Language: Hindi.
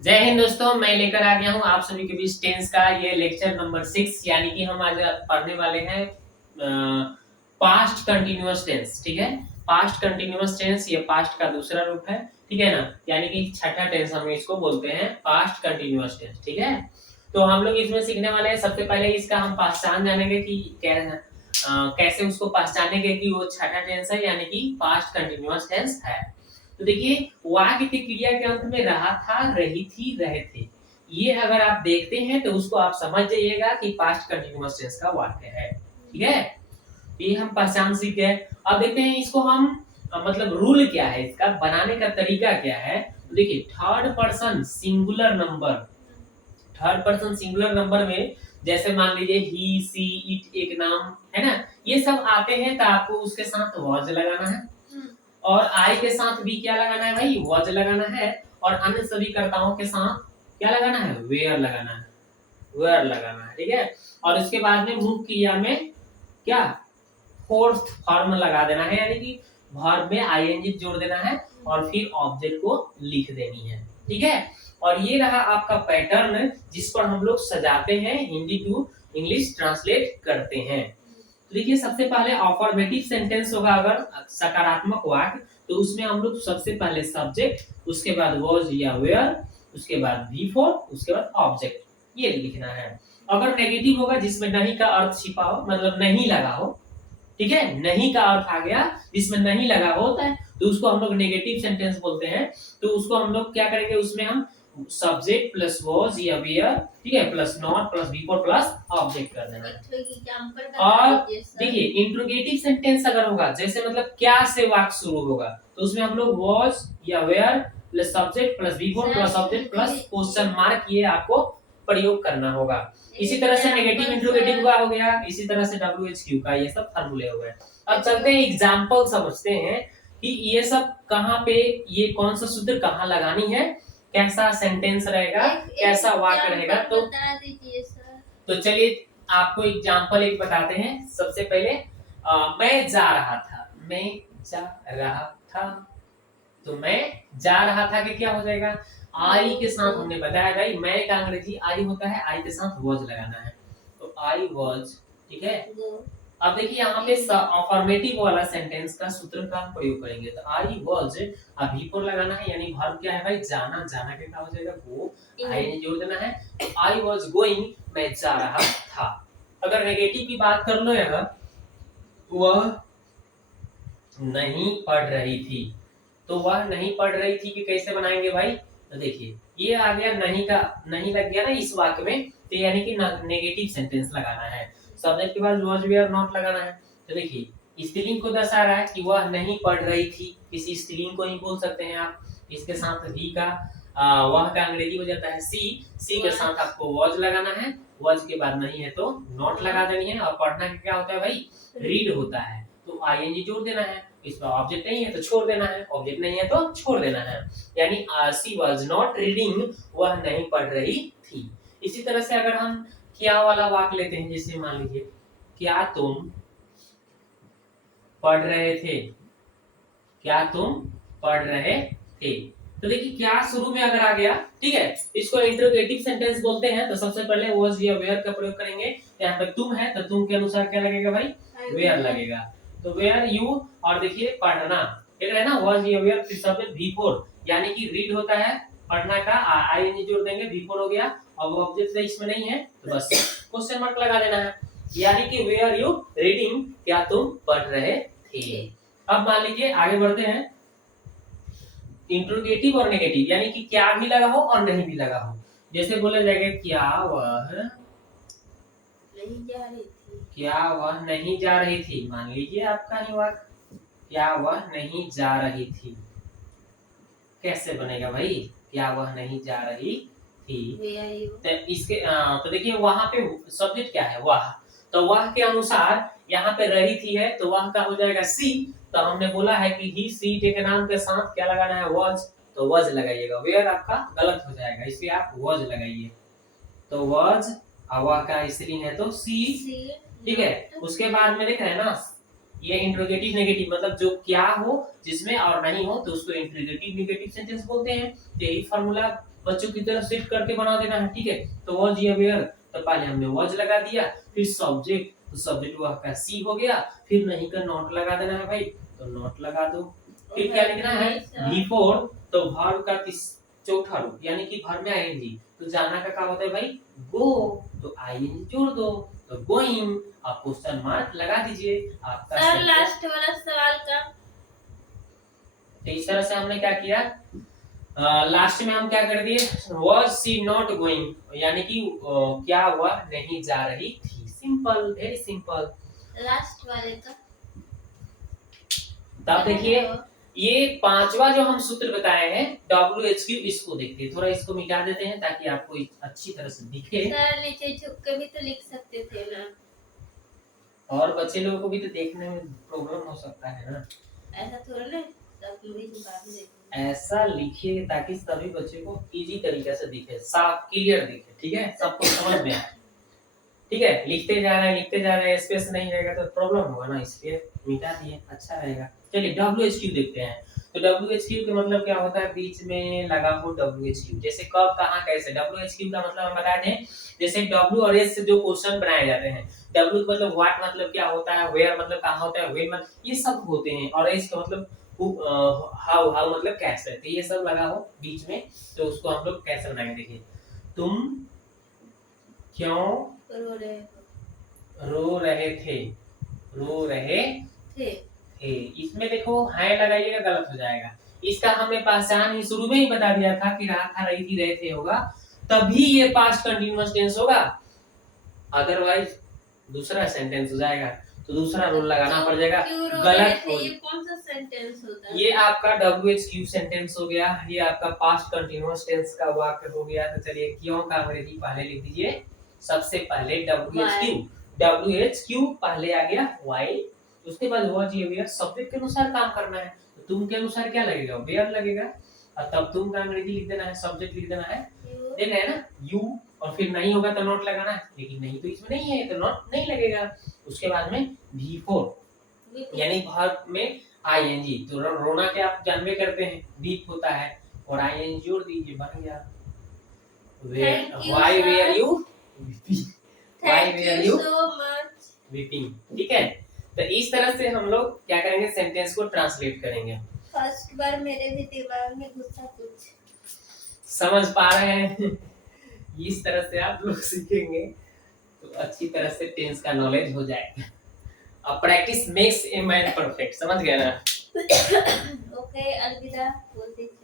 जय हिंद दोस्तों, मैं लेकर आ गया हूँ आप सभी के बीच टेंस का ये लेक्चर नंबर 6। यानी कि हम आज पढ़ने वाले हैं पास्ट कंटिन्यूअस टेंस। ठीक है, पास्ट कंटिन्यूअस टेंस ये पास्ट का दूसरा रूप है। ठीक है ना, यानी कि छठा टेंस हम इसको बोलते हैं पास्ट कंटिन्यूअस टेंस। ठीक है, तो हम लोग इसमें सीखने वाले हैं। सबसे पहले इसका हम पहचान जानेंगे कि कैसे उसको पहचानेंगे कि वो छठा टेंस है यानी कि पास्ट कंटिन्यूअस टेंस है। तो देखिए, वाक्य की क्रिया के अंत में रहा था, रही थी, रहे थे, ये अगर आप देखते हैं तो उसको आप समझ जाइएगा कि पास्ट कंटिन्यूअस टेंस का वाक्य है। ठीक है, ये हम पहचान सीख गए। अब देखते हैं इसको हम मतलब रूल क्या है, इसका बनाने का तरीका क्या है। तो देखिए, third person singular number, third person singular number में जैसे मान लीजिए ही, सी, इट एक नाम है ना, ये सब आते हैं तो आपको उसके साथ वॉज लगाना है और आई के साथ भी क्या लगाना है भाई, वॉज लगाना है। और अन्य सभी कर्ताओं के साथ क्या लगाना है, वेयर लगाना है, वेयर लगाना है। ठीक है, और उसके बाद में मुख्य क्रिया में क्या फोर्थ फॉर्म लगा देना है, यानी कि वर्ब में आईएनजी जोड़ देना है और फिर ऑब्जेक्ट को लिख देनी है। ठीक है, और ये रहा आपका पैटर्न जिस पर हम लोग सजाते हैं, हिंदी टू इंग्लिश ट्रांसलेट करते हैं। तो देखिए, सबसे पहले अफर्मेटिव सेंटेंस होगा, अगर सकारात्मक वाक्य तो उसमें हम लोग सबसे पहले सब्जेक्ट, उसके बाद वॉज या वेयर, उसके बाद बिफोर, उसके बाद ऑब्जेक्ट, ये लिखना है। अगर नेगेटिव होगा जिसमें नहीं का अर्थ छिपा हो, मतलब नहीं लगा हो, ठीक है, नहीं का अर्थ आ गया जिसमें नहीं लगा होता है तो उसको हम लोग नेगेटिव सेंटेंस बोलते हैं। तो उसको हम लोग क्या करेंगे, उसमें हम सब्जेक्ट प्लस वॉज या वेयर, ठीक है, plus not plus before plus object कर देना है। और देखिए, इंट्रोगेटिव सेंटेंस अगर होगा, जैसे मतलब क्या से वाक्य शुरू होगा, तो उसमें हम लोग वॉज या were plus subject plus before plus object plus question mark ये आपको प्रयोग करना होगा। इसी तरह से नेगेटिव इंट्रोगेटिव का हो गया, इसी तरह से WHQ का, ये सब फॉर्मूले हो गए। अब चलते हैं एग्जांपल समझते हैं कि ये सब कहाँ पे, ये कौन सा सूत्र कहाँ लगानी है, कैसा सेंटेंस रहेगा, कैसा वाक्य रहेगा। तो चलिए आपको एग्जांपल एक बताते हैं। सबसे पहले मैं जा रहा था, मैं जा रहा था, तो मैं जा रहा था कि क्या हो जाएगा, आई के साथ हमने बताया भाई, मैं का अंग्रेजी आई होता है, आई के साथ वॉज लगाना है, तो आई वॉज। ठीक है, अब देखिए यहाँ पे अफर्मेटिव वाला सेंटेंस का सूत्र का हम प्रयोग करेंगे, तो आई वॉज अभी पर लगाना है, यानी वर्ब क्या है भाई, जाना, जाना के क्या हो जाएगा, गो, आई ने जोड़ देना है। आई वॉज गोइंग, मैं जा रहा था। अगर नेगेटिव की बात कर लो, अगर वह नहीं पढ़ रही थी, तो वह नहीं पढ़ रही थी कि कैसे बनाएंगे भाई, तो देखिए ये आ गया, नहीं का नहीं लग गया ना इस वाक्य में, तो यानी कि नेगेटिव सेंटेंस लगाना है। सब्जेक्ट के बाद वॉज वेयर नॉट लगाना है। तो देखिए, स्त्रीलिंग को दर्शा रहा है कि वह नहीं पढ़ रही थी, किसी स्त्रीलिंग को ही बोल सकते हैं आप। इसके साथ ही का वह का अंग्रेजी हो जाता है सी, सी के साथ आपको वॉज लगाना है, वॉज के बाद नहीं है तो नॉट लगा देनी है। और पढ़ना क्या होता है भाई, रीड होता है, तो आईएनजी जोड़ देना है। इसमें ऑब्जेक्ट नहीं है तो छोड़ देना है, ऑब्जेक्ट नहीं है तो छोड़ देना है, यानी शी वाज नॉट रीडिंग, वह नहीं पढ़ रही थी। इसी तरह से अगर हम क्या वाला वाक्य लेते हैं, जैसे मान लीजिए, क्या तुम पढ़ रहे थे, क्या तुम पढ़ रहे थे, तो देखिए क्या शुरू में अगर आ गया, ठीक है, इसको इंटरोगेटिव सेंटेंस बोलते हैं। तो सबसे पहले वाज या वेयर का प्रयोग करेंगे। यहाँ पे तुम है तो तुम के अनुसार क्या लगेगा भाई, वेयर लगेगा, तो वेयर यू। और देखिए पढ़ना, ठीक है ना, वाज या वेयर, फिर सब्जेक्ट बिफोर, यानी कि रीड होता है, पढ़ना का आईएनजी जोड़ देंगे, बिफोर हो गया। अब ऑब्जेक्ट इसमें नहीं है तो बस क्वेश्चन मार्क लगा देना है, यानी कि वेयर यू रीडिंग, क्या तुम पढ़ रहे थे। अब मान लीजिए आगे बढ़ते हैं, इंट्रोगेटिव और नेगेटिव, यानी कि क्या भी लगा हो और नहीं भी लगा हो। जैसे बोला जाएगा, क्या वह नहीं जा रही थी, क्या वह नहीं जा रही थी, मान लीजिए आपका ही वाक्य, क्या वह नहीं जा रही थी, कैसे बनेगा भाई, क्या वह नहीं जा रही थी। तो इसके तो देखिए वहां पे सब्जेक्ट क्या है, वह, तो वह के अनुसार यहाँ पे रही थी है तो वह का हो जाएगा सी। तो हमने बोला है कि ही, सी के नाम के साथ क्या लगाना है, वॉज, तो वॉज लगाइएगा। वेयर आपका गलत हो जाएगा, इसलिए आप वॉज लगाइए। तो वॉज, वह का स्त्रीलिंग है तो सी, ठीक है। उसके बाद में देख रहे हैं ना, ये इंट्रोगेटिव नेगेटिव, मतलब जो क्या हो जिसमें और नहीं हो तो उसको इंट्रोगेटिव नेगेटिव सेंटेंस बोलते हैं। यही फार्मूला बच्चों की तरफ शिफ्ट करके बना देना है, ठीक है। तो वॉज ये वेयर, तो पहले हमने वॉज लगा दिया, फिर सब्जेक्ट, तो सब्जेक्ट वो आपका सी हो गया, फिर नहीं का नॉट लगा देना है भाई, तो नॉट लगा दो। फिर क्या लिखना है, बिफोर, तो वर्ब का चौथा रूप यानी कि वर्ब में आईएनजी, तो जाना का क्या होता है भाई, गो, तो आईएनजी जोड़ दो, तो गोइंग, आप क्वेश्चन मार्क लगा दीजिए आपका सर लास्ट वाला सवाल का। तो इस तरह से हमने क्या किया, लास्ट में हम क्या कर दिए, was she not going, यानी कि क्या वह नहीं जा रही थी, सिंपल, वेरी सिंपल। लास्ट वाले का तब देखिए ये पांचवा जो हम सूत्र बताए हैं WHQ, इसको देखते हैं, थोड़ा इसको मिटा देते हैं ताकि आपको अच्छी तरह से दिखे। सर नीचे झुक के भी तो लिख सकते थे ना, और बच्चे लोगों को भी तो देखने में प्रॉब्लम हो सकता है ना, ऐसा थोड़ा ना सब लोग ही झुका के देखेंगे। ऐसा लिखिए ताकि सभी बच्चे को इजी तरीके से दिखे, साफ क्लियर दिखे, ठीक है, सबको समझ में आए, ठीक है। लिखते जा रहे हैं, स्पेस नहीं रहेगा तो प्रॉब्लम होगा ना, इसलिए मिटा दिए, अच्छा रहेगा। चलिए WHQ देखते हैं। तो WHQ का मतलब क्या होता है, बीच में लगा हो WHQ, जैसे कब, कहाँ, कैसे। WHQ का मतलब हम बता दें, जैसे W और S से जो क्वेश्चन बनाए जाते हैं, W का मतलब व्हाट मतलब क्या होता है, वेयर मतलब कहाँ होता है, व्हेन मतलब ये सब होते हैं, और S का मतलब हाउ, हाउ मतलब कैसे, तो ये सब लगा हो बीच में, तो उसको हम लोग कैसे बनाएंगे, देखिए, तुम क्यों रो रहे रो रहे थे। थे, इसमें देखो है लगाइएगा, गलत हो जाएगा। इसका हमें पहचान ही शुरू में ही बता दिया था कि रहा था, रही थी, रहे थे होगा, तभी ये पास्ट कंटीन्यूअस टेंस होगा, अदरवाइज दूसरा सेंटेंस हो जाएगा, तो दूसरा रूल लगाना पड़ जाएगा, गलत हो। ये कौन सा सेंटेंस होता है, ये आपका WHQ सेंटेंस हो गया, ये आपका पास्ट कंटीन्यूअस टेंस का वाक्य हो गया। तो चलिए क्यों का अंग्रेजी पहले लिख दीजिए, सबसे पहले WHQ पहले आ गया व्हाई, उसके बाद वाज ये वेयर, सब्जेक्ट के अनुसार काम करना है, तो तुम के अनुसार क्या लगेगा, वेयर लगेगा, और तब तुम का अंग्रेजी लिख देना है, सब्जेक्ट लिख देना है, देना है ना यू, और फिर नहीं होगा तो नॉट लगाना है, लेकिन नहीं तो इसमें नहीं है तो नॉट नहीं लगेगा। उसके बाद में V4 यानी वर्ब में आईएनजी, तो रोना के आप जानबे करते हैं वीप होता है, और आईएनजी जोड़ दीजिए, बन गया why were you why were you so much weeping, ठीक है। तो इस तरह से हम लोग क्या करेंगे, सेंटेंस को ट्रांसलेट करेंगे। फर्स्ट बार मेरे भी दिमाग में घुसा कुछ, समझ पा रहे हैं इस तरह से आप लोग सीखेंगे तो अच्छी तरह से टेंस का नॉलेज हो जाएगा। अब practice makes a man perfect, समझ गए ना। ओके अलविदा बोल दीजिए।